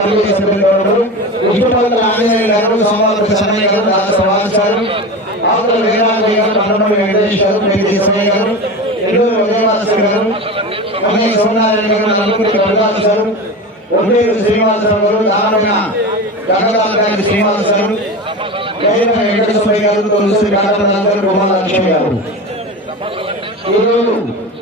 ఇటువంటి గారు సోమవారం సన్నయ్య గారు దాని సమాధానం గారు ఆంధ్ర గారు పన్నమూడి వెంకటేష్ గారు పిటి సోమయ్య గారు ఎల్లూరు విజయవాసి గారు అన్నయ్య సోమనారాయణ గారు నలుగురికి ప్రకాశ్ గారు శ్రీనివాసరావు గారు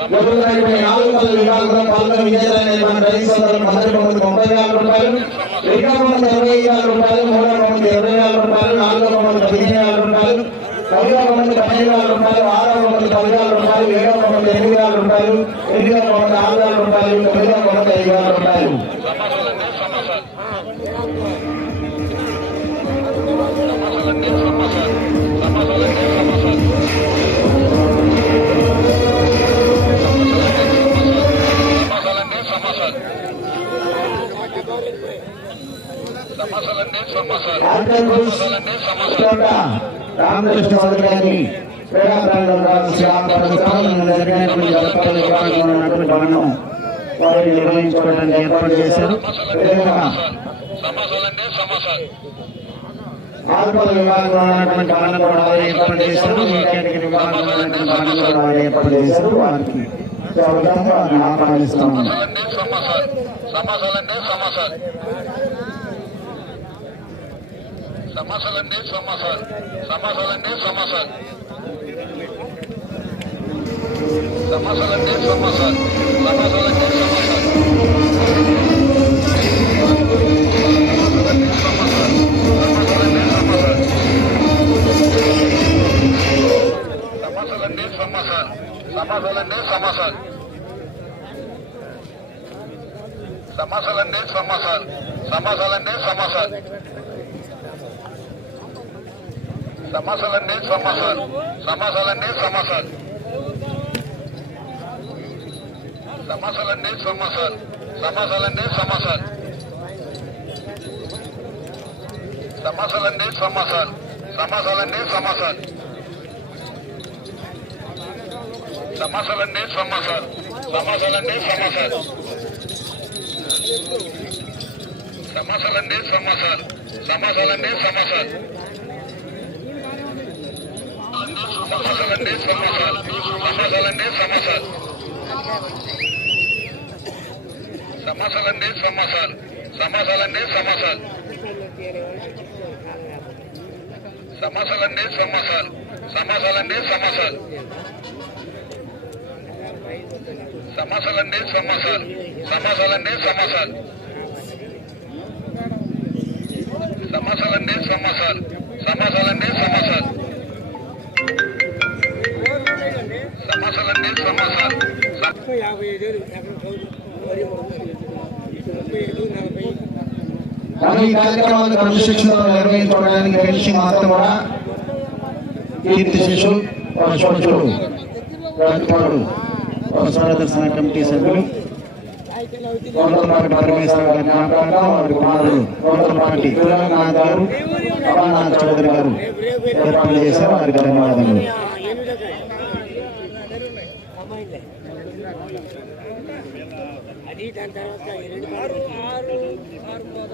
ಮೊದಲದಾಗಿ ನಾಲ್ಕು ವಿಭಾಗದ ಪಾಲ್ಗೊಳ್ಳ ವಿಜೇತರಿಗೆ ರೈತರು ಮಂತ್ರಿಗಳು ತೊಂಬೈ ನಾಲ್ಕು ರೂಪಾಯలు రెండవ వంద ఇరవై నాలుగు రూపాయలు మూడవ వంద ఇరవై నాలుగు రూపాయలు నాలుగవ వంద పదిహేను నాలుగు రూపాయలు ఐదవ వంద పదిహేను నాలుగు రూపాయలు ఆరవ వంద పద్నాలుగు రూపాయలు ఏడవ వంద ఎనిమిది నాలుగు రూపాయలు ఎనిమిదవ వంద ఆరు నాలుగు రూపాయలు తొమ్మిదవ వంద ఐదు నాలుగు రూపాయలు Thank you. రామకృష్ణ ఉన్నటువంటి భవనం వారు నిర్వహించుకోవడానికి ఏర్పాటు చేశారు. అదేవిధంగా విభాగంలో ఉన్నటువంటి కూడా వారు ఏర్పాటు చేశారు. కేటగిరీ విభాగంలో ఉన్నటువంటి కూడా వారు ఏర్పాటు చేశారు. వారికి స్వాగతంగా వారిని సమస్యలండి సమస్యలు సమస్యలండి సమస్యలు సమస్యలండి సమస్యలు సమస్యలండి సమస్యలు సమస్యలండి సమస్యలు సమస్యలండి సమస్యలు సమస్యలండి సమస్యలు సమస్యలండి సమస్యలు సమస్యలండి సమస్యలు సమస్యలండి సమస్యలు సమస్యలండి సమస్యలు సమస్యలండి సమస్యలు సమస్యలండి సమస్యలు సమస్యలండి సమస్యలు సమస్యలండి సమస్యలు సమస్యలండి సమస్యలు సమస్యలండి సమస్యలు సమస్యలండి సమస్యలు సమస్యలండి సమస్యలు సమస్యలండి సమస్యలు సమస్యలండి సమస్యలు సమస్యలండి సమస్యలు సమస్యలండి సమస్యలు సమస్యలండి సమస్యలు సమస్యలండి సమస్యలు సమస్యలండి సమస్యలు సమస్యలండి మొత్తం యాభై ఐదు వేలు ఈ కార్యక్రమాలు క్రమశిక్షణలో నిర్వహించుకోవడానికి గెలిచి మాత కూడా కీర్తి శిశు పశుపక్షుడు కమిటీ సభ్యులు గౌతమపాటి పరమేశ్వర గారి జ్ఞాపకార్థం వారి కుమారుడు గారు అమర్నాథ్ చౌదరి గారు ఏర్పాటు చేశారు. వారికి ధన్యవాదములు.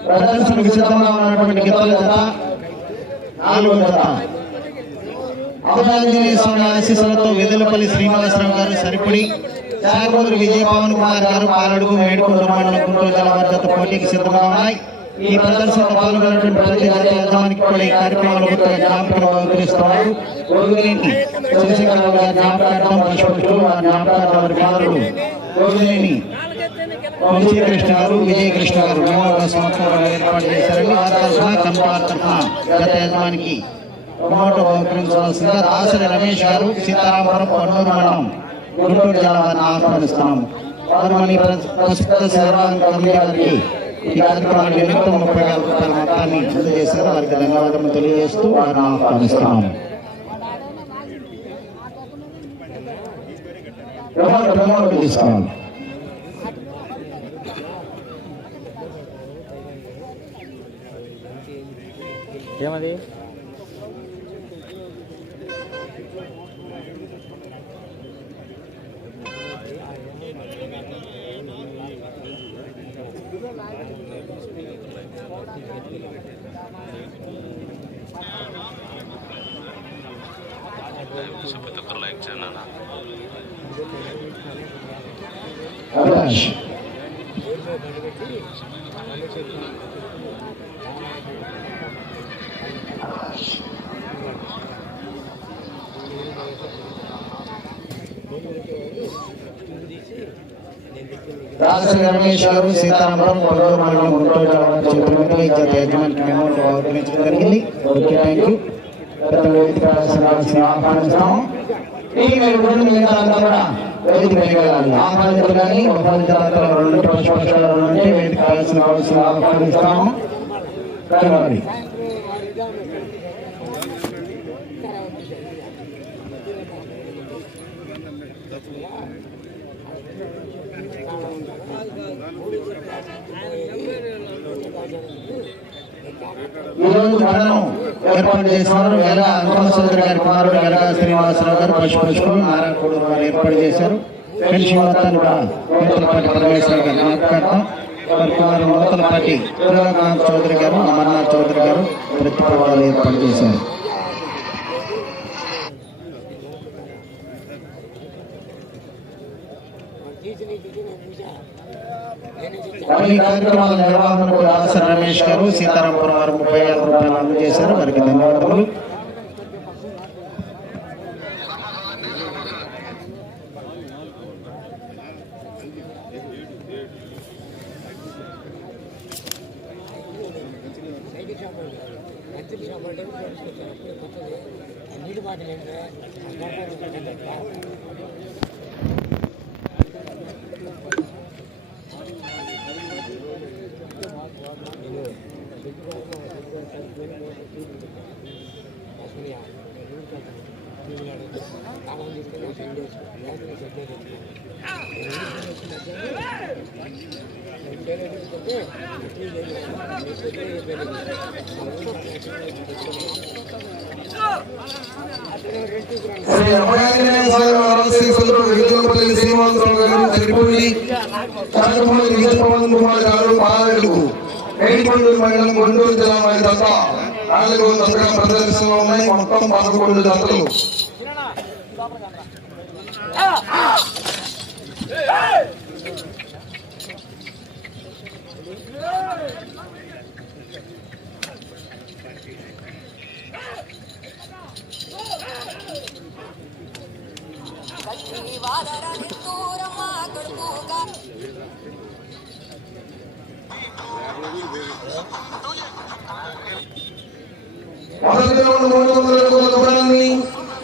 ప్రదర్శనకు సిద్ధంగా ఉన్నటువంటి గిత్తల జత నాలుగో జత అవధాంజనేయ స్వామి ఆశీస్సులతో వెదులపల్లి శ్రీనివాసరావు గారు సరిపడి శాఖోదరి విజయ పవన్ కుమార్ గారు పాలడుగు మేడుకొండ మండలం గుంటూరు జిల్లా పోటీకి సిద్ధంగా ఉన్నాయి. ఈ ప్రదర్శనలో పాల్గొన్నటువంటి ప్రతి జత యజమానికి కూడా ఈ కార్యక్రమంలో గుర్తుగా జ్ఞాపకం బహుకరిస్తున్నారు ఓగినేని శశికళ గారి జ్ఞాపకార్థం పశుపక్షులు వారి జ్ఞాపకార్థం వారి ఓగినేని విజయకృష్ణ గారు విజయకృష్ణ గారు విమోద సంవత్సరాలు ఏర్పాటు చేశారని వారి తరఫున కంపార్ తరఫున గత యజమానికి టొమాటో బహుకరించవలసిందిగా దాసరి రమేష్ గారు సీతారామపురం పన్నూరు మండలం గుంటూరు జిల్లా వారిని ఆహ్వానిస్తున్నాం. వారు మన ప్రస్తుత సేవాంగ కమిటీ గారికి ఈ కార్యక్రమాన్ని నిమిత్తం ముప్పై వేల రూపాయల మొత్తాన్ని అందజేశారు. వారికి ధన్యవాదాలు తెలియజేస్తూ వారిని ఆహ్వానిస్తున్నాము టొమాటో టొమాటో తీసుకోవాలి मध्यामध्ये Abraço. ఒక్కరు లైక్ సీతారామపురం కొల్లూరు మండలం గుంటూరు చెప్పినట్టు జత యజమానికి మేము గౌరవించడం జరిగింది. ఓకే థ్యాంక్ యూ పెద్ద వేదిక ఆహ్వానిస్తాము. ఈ రెండు మిగతా అంతా కూడా వేదిక వెళ్ళాలి. ఆహ్వానితులు కానీ రెండు ఉంటే వేదిక కావాల్సిన ఆహ్వానిస్తాము. కలవాలి ఈ రోజు ఏర్పాటు చేసినారు వెల అంకమ్మ సోదరి గారి కుమారుడు వెలగా శ్రీనివాసరావు గారు పశు పశువులు నారాయణగూడ వారు ఏర్పాటు చేశారు. పెన్షన్ మొత్తాన్ని కూడా నూతలపాటి పరమేశ్వర గారు నాటకాడతాం వారి కుమారుడు నూతలపాటి సూర్యకాంత్ చౌదరి గారు అమర్నాథ్ చౌదరి గారు ప్రతిపాదాలు ఏర్పాటు చేశారు. ఈ కార్యక్రమాల నిర్వహణకు దాసరి రమేష్ గారు సీతారాంపురం వారు ముప్పై వేల రూపాయలు అందజేశారు. వారికి ధన్యవాదములు. సైకిల్ షాప్ లేదు మంచి షాప్ అంటే తీసుకొచ్చారు అప్పుడే కొత్తది ఆ నీటి బాటిల్ ఏంటంటే తాళం తీసుకొని సెండ్ చేసుకుంటాను సెట్ శ్రీ అభయాంజనేయ స్వామి వారి ఆశీస్సులతో విజయపల్లి శ్రీనివాసరావు గారు సరిపోయి చాకపల్లి విజయ పవన్ కుమార్ గారు పాలెడుగు ఏడుకొండూరు మండలం గుంటూరు జిల్లా దశ నాలుగవ దశగా ప్రదర్శనలో ఉన్నాయి మొత్తం పదకొండు రౌండ్ మూడు వందల అడుగుల దూరాన్ని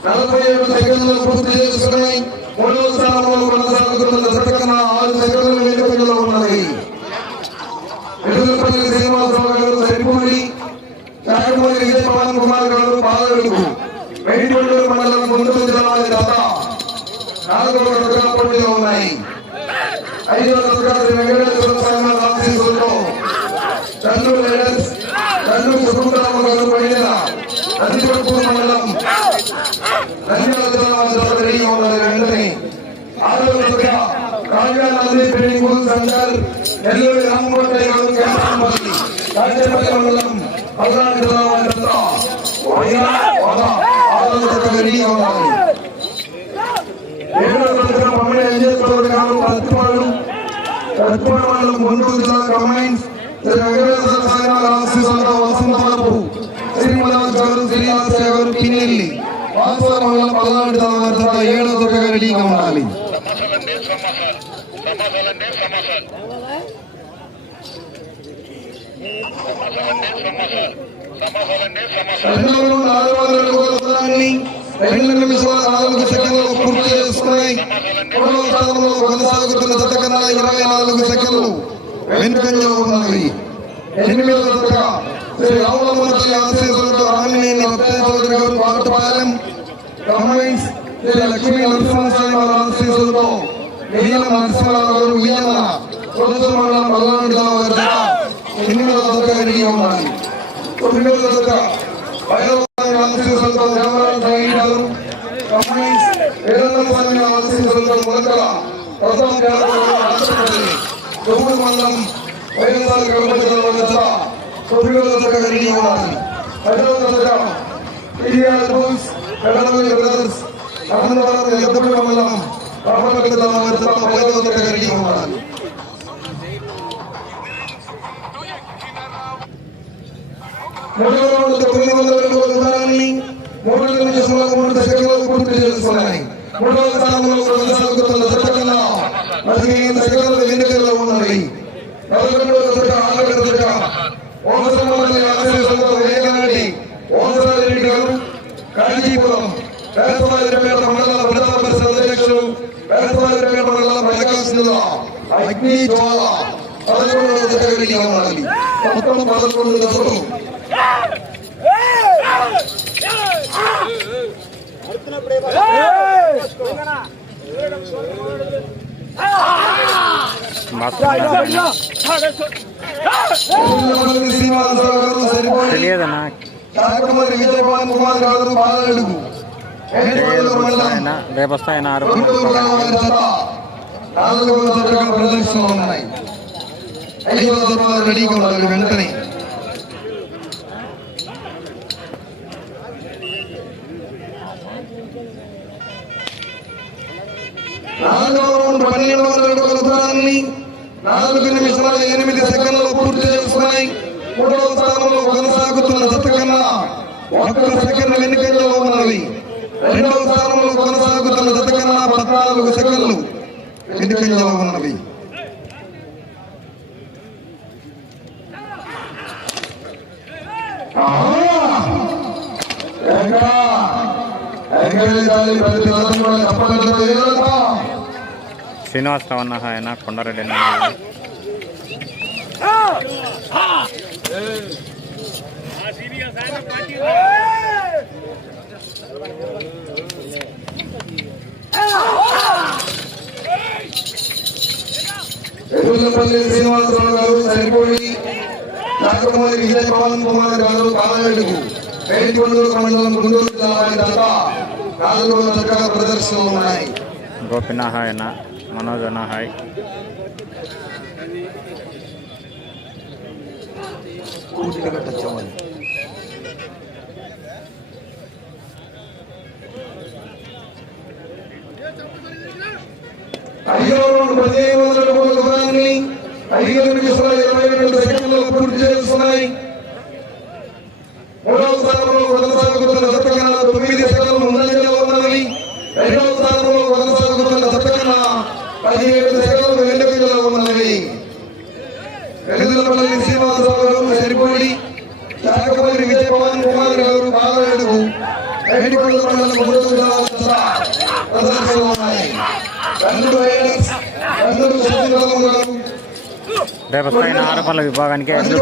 నలభై ఏడు సెకండ్లు పూర్తి చేసుకుని మూడవ స్థానంలో కొనసాగుతున్న జతకన్నా ఆరు సెకండ్లు వెనుకలో ఉన్నది ఎదురుపల్లి శ్రీనివాసరావు గారు సరిపోయి చాకమూరి విజయ పవన్ కుమార్ గారు పాలడుగు వెంకటూరు మండలం గుంటూరు జిల్లా వారి నాలుగు నాలుగవ దశగా పోటీలో ఉన్నాయి. ఐదు దశగా శ్రీ వెంకటేశ్వర స్వామి వారి ఆశీస్సులతో చంద్రు లేడర్స్ చంద్రు సుకుంటరామ గారు పడిన నందికొట్కూరు మండలం నంద్యాల జిల్లా వారి దశ ఉన్నది వెంటనే. ఆరవ దశగా కావ్య నంది ట్రైనింగ్ సెంటర్ నెల్లూరు రామకోట గారు కేంద్రంపల్లి రాజ్యపల్లి మండలం పల్నాడు జిల్లా రెడీగా ఉన్నది ఏడవ దశగా గారు మండలం గుంటూరు జిల్లా శ్రీ వెంకటేశ్వర స్వామి వసంతవరపు గారు శ్రీనివాస గారు పిన్నెల్లి. వాసవ మండలం పల్నాడు జిల్లా వారి రెడీగా ఉండాలి. రెండు వందల నాలుగు వందల అడుగుల స్థలాన్ని రెండు నిమిషాల నాలుగు సెకండ్లు పూర్తి చేసుకున్నాయి. మూడవ స్థానంలో కొనసాగుతున్న జత కన్నా ఇరవై నాలుగు సెకండ్లు వెనుకంజలో ఉన్నాయి. ఎనిమిదవ జతగా శ్రీ రావులమూర్తి ఆశీస్సులతో రామినేని రత్న చౌదరి గారు పాటపాలెం. రమేష్ శ్రీ లక్ష్మీ నరసింహస్వామి వారి ఆశీస్సులతో నీలం నరసింహరావు గారు ఉయ్యాల కొలసూరు మండలం పల్నాడు జిల్లా వారి జత ఎనిమిదవ జతగా రెడీగా ఉన్నారు తొమ్మిదవ జత భైరవారి ఆశీస్సులతో దేవరాజు సాయిగారు కమైన్స్ వేదన్న స్వామి తొమ్మిది మండలం వైఎస్ఆర్ కడప జిల్లా వారి జత కలిగి ఉండాలి పదవ దశ టీఆర్ బోస్ కడలవల్లి బ్రదర్స్ అహ్మదాబాద్ ఎద్దపూడ మండలం రామపల్లి జిల్లా కలిగి ఉండాలి మూడవ రౌండ్ తొమ్మిది వందల అడుగుల దూరాన్ని మూడు నిమిషాల మూడు సెకండ్లు పూర్తి చేసుకున్నాయి మూడవ స్థానంలో కొనసాగుతున్న పదిహేను సెకండ్ల ఉన్నది పదకొండవ ఆఖరి వేగనాటి గారు కాజీపురం వేసవారిపేట మండల ప్రజా పరిషత్ అధ్యక్షులు వేసవారిపేట మండలం ప్రకాశ్ జిల్లా అగ్ని జ్వాల పదకొండవ జత కలిగి మొత్తం పదకొండు జతలు రేపు వస్తాయన్న ఆరు ఉన్నాయి. ఐదవ జత రెడీగా ఉండాలి వెంటనే. నాలుగవ రౌండ్ పన్నెండు వందల అడుగుల దూరాన్ని నాలుగు నిమిషాల ఎనిమిది సెకండ్లు పూర్తి చేసుకున్నాయి మూడవ స్థానంలో కొనసాగుతున్న జత కన్నా ఒక్క సెకండ్ వెనుకల్లో ఉన్నవి రెండవ స్థానంలో కొనసాగుతున్న జత కన్నా పద్నాలుగు సెకండ్లు వెనుకంజలో ఉన్నవి శ్రీనివాసరావు అన్న ఆయన కొండారెడ్డి అన్న ఎరువులపల్లి శ్రీనివాసరావు గారు సరిపోయి నాగమూరి విజయ పవన్ కుమార్ గారు కాలడుగు వేటికొండూరు మండలం గుంటూరు జిల్లా వారి జత నాలుగవ జతగా ప్రదర్శనలు ఉన్నాయి. గోపిన హాయ్. అన్న మనోజ్ టచ్ అవ్వాలి ఐదో రౌండ్ పదిహేను వందల అడుగుల దూరాన్ని ఐదు నిమిషాల ఇరవై రెండు సెకండ్లు పూర్తి చేస్తున్నాయి మూడవ స్థానంలో కొనసాగుతున్న జతకన్నా తొమ్మిది సెకండ్లు ముందంజలో ఉన్నవి రెండవ స్థానంలో కొనసాగుతున్న జతకన్నా పదిహేడు సెకండ్లు వెనుకలో ఉన్నవి వెలుగులపల్లి శ్రీనివాసరావు గారు సరిపోయి శాఖపల్లి విజయ పవన్ కుమార్ గారు బాలవేడుకు వేడికొండ మండలం గుంటూరు జిల్లా దసరా ప్రదర్శనలు ఉన్నాయి రెండు రైడర్స్ రెండు సత్యనారాయణ గారు రేపు పనుల విభాగానికి రెండు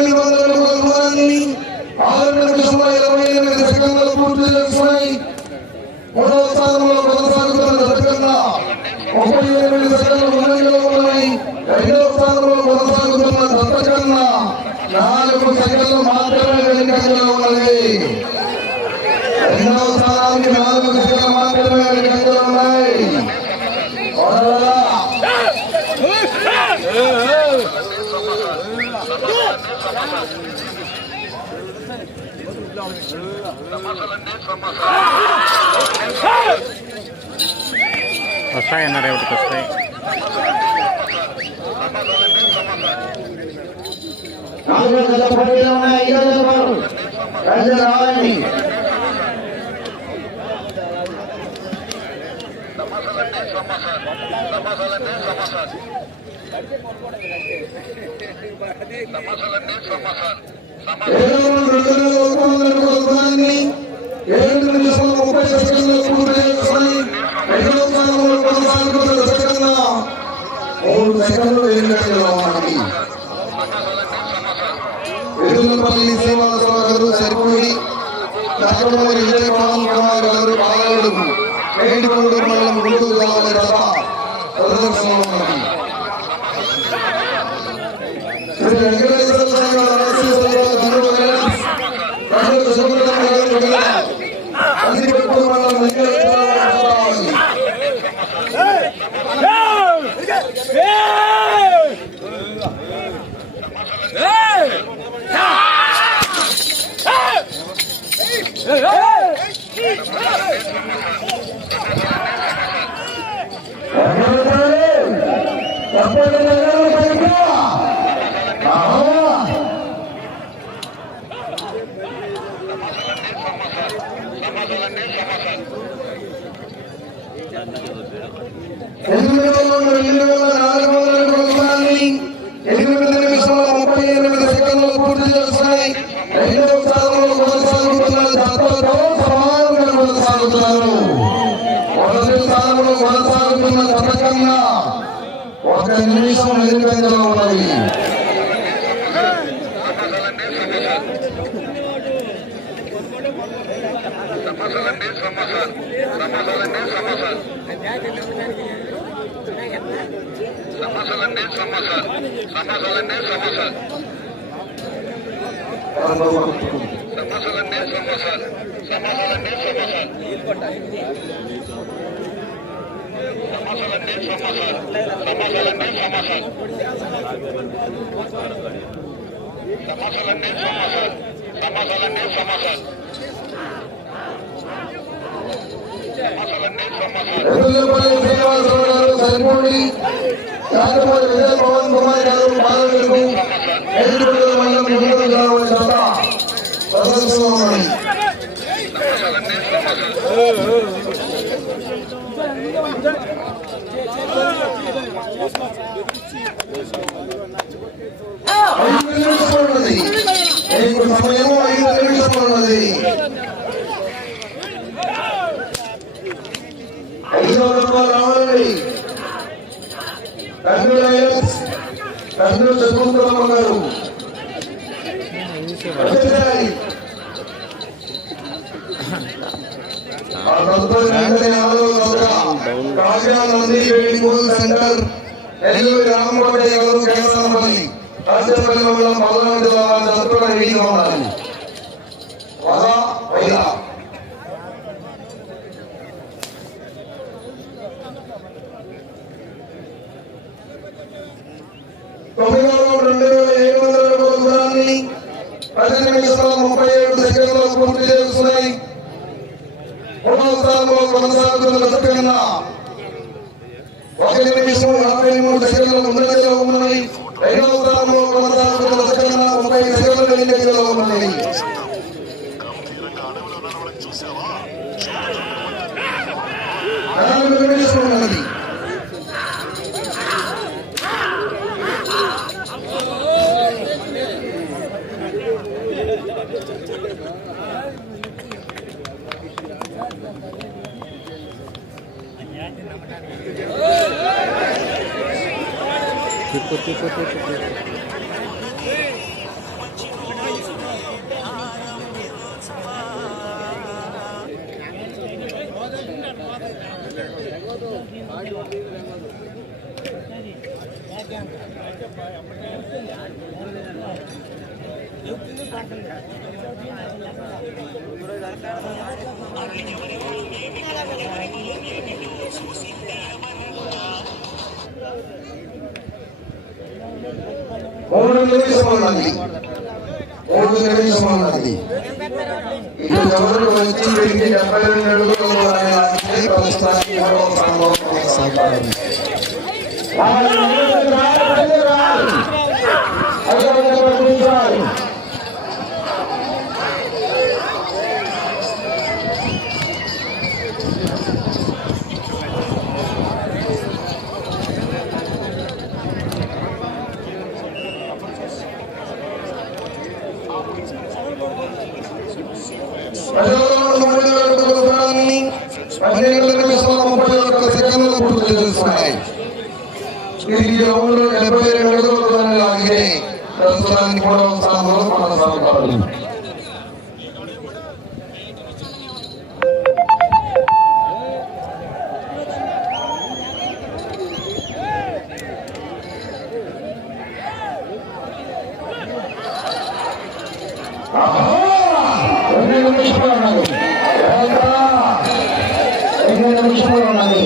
మండలం రంగారెడ్డి జిల్లా వారి ఆరు పద్దెనిమిది వందల ఇరవై ఎనిమిది సెకండ్లు పూర్తి చేసుకున్నాయి మూడవ స్థానంలో కొనసాగుతున్న జతకన్నా ముప్పై ఎనిమిది సెకండ్లు ముందంజలో ఉన్నాయి రెండవ స్థానంలో కొనసాగుతున్న జతకన్నా నాలుగు సెకండ్లు మాత్రమే వెనుకంజలో ఉన్నది రెండవ స్థానానికి నాలుగు సెకండ్లు మాత్రమే వెనుకంజలో ఉన్నాయి వదలరా. వస్తాయన్న రేపటికి వస్తాయి నాలుగో జత పోటీలో ఉన్నాయి ఐదో జత ఎవరికి వస్తాయి రావాలండి సమస్యలంటే సమస్యలు సమస్యలంటే సమస్యలు ఎదురుపల్లి శ్రీనివాసరావు గారు సరిపోయి దర్శనమూరి విజయ పవన్ కుమార్ గారు పాలకుడు మేడిపూడూరు మండలం గుంటూరు జిల్లాలో తప్ప ప్రదర్శనలో ఉన్నది அப்பொழுது కనీసం ఐదు పేరుగా ఉన్నది సమస్యలండి సమస్య సమస్యలండి సమస్య సమస్యలండి సమస్య సమస్యలండి సమస్య సమస్యలంటే సమస్యలు సమస్యలంటే సమస్యలు సమస్యలంటే సమస్యలు సమస్యలంటే సమస్యలు సరిపోండి రాజమౌళి విజయ పవన్ కుమార్ గారు బాధలకు ఐదు వందల మండలం ముందు కావాలి తప్ప ప్రదర్శన సమస్యలు próxima. తొమ్మిదో రెండు వేల ఏడు వందల అడుగుల దూరాన్ని పది నిమిషాల ముప్పై ఏడు సెకండ్లో పూర్తి చేస్తున్నాయి. మూడవ స్థానంలో కొనసాగుతున్న జత కన్నా ఒక నిమిషం యాభై మూడు సెకండ్ల ముందంజలో टिको टिको टिको टिको మూడు నెలలకు సమానది మూడు నెలలకు సమానది ఇటు ఎవరు వచ్చి వీటికి నిమిషంలో ఉన్నది ఎనిమిది నిమిషంలో ఉన్నది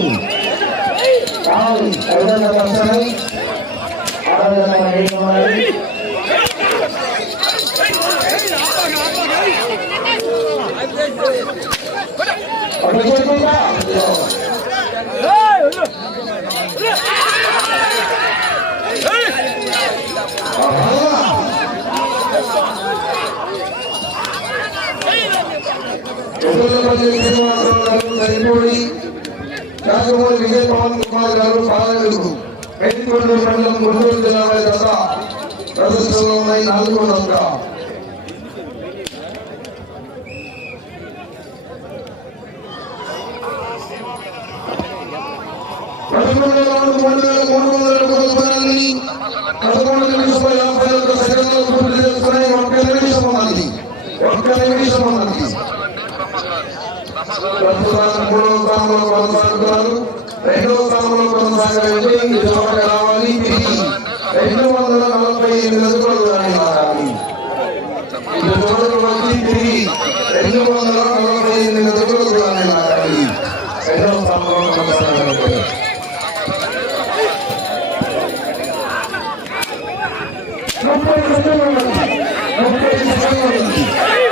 ఉన్నది ఒకటి చేతులుగా. ఎదురుపల్లి శ్రీనివాసరావు గారు సరిపోడి రాజమౌళి విజయ్ పవన్ కుమార్ గారు పాలకులు పెట్టుకొండూరు మండలం గుంటూరు జిల్లా దశ ప్రదర్శనలో ఉన్నాయి నాలుగో నంబర్ ఒక్క నిమిషం ఉన్నది ఒక్క నిమిషం ఉన్నది ప్రస్తుతానికి మూడవ స్థానంలో కొనసాగుతున్నారు రెండవ స్థానంలో చోటకి రావాలి తిరిగి రెండు వందల నలభై ఎనిమిది అడుగుల దూరాన్ని లాగాలి చోటకు వచ్చి తిరిగి రెండు వందల నలభై ఎనిమిది అడుగుల దూరాన్ని రెండవ స్థానంలో ముప్పై ముప్పై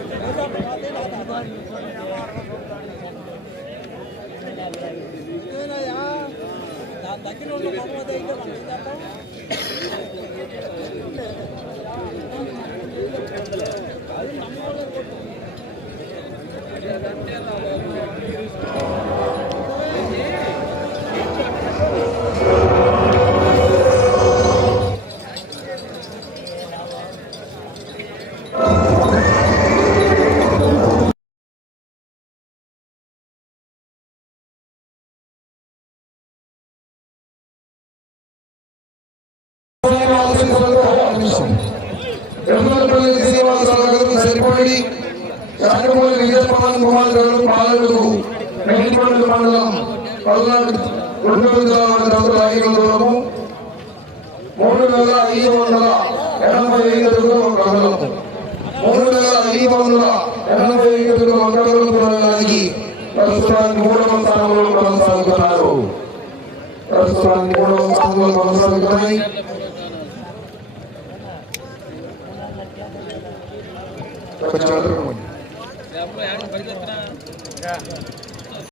చేయాలి ఎర్రపల్లి శ్రీనివాసరావు గారు సరిపోయి రాజమౌళి విజయ పవన్ కుమార్ గారు పాలకులు వెంకటపల్లి మండలం పల్నాడు గుంటూరు జిల్లా వారి ఐదు దూరము మూడు వేల ఐదు వందల ఎనభై ఐదు అడుగుల ఒక మూడు వేల ఐదు వందల ఎనభై ఐదు అడుగుల ఒక అగలము ప్రస్తుతానికి మూడవ స్థానంలో కొనసాగుతున్నారు ప్రస్తుతానికి మూడవ స్థానంలో కొనసాగుతున్నాయి. Kecuali ya, ya? rumahnya.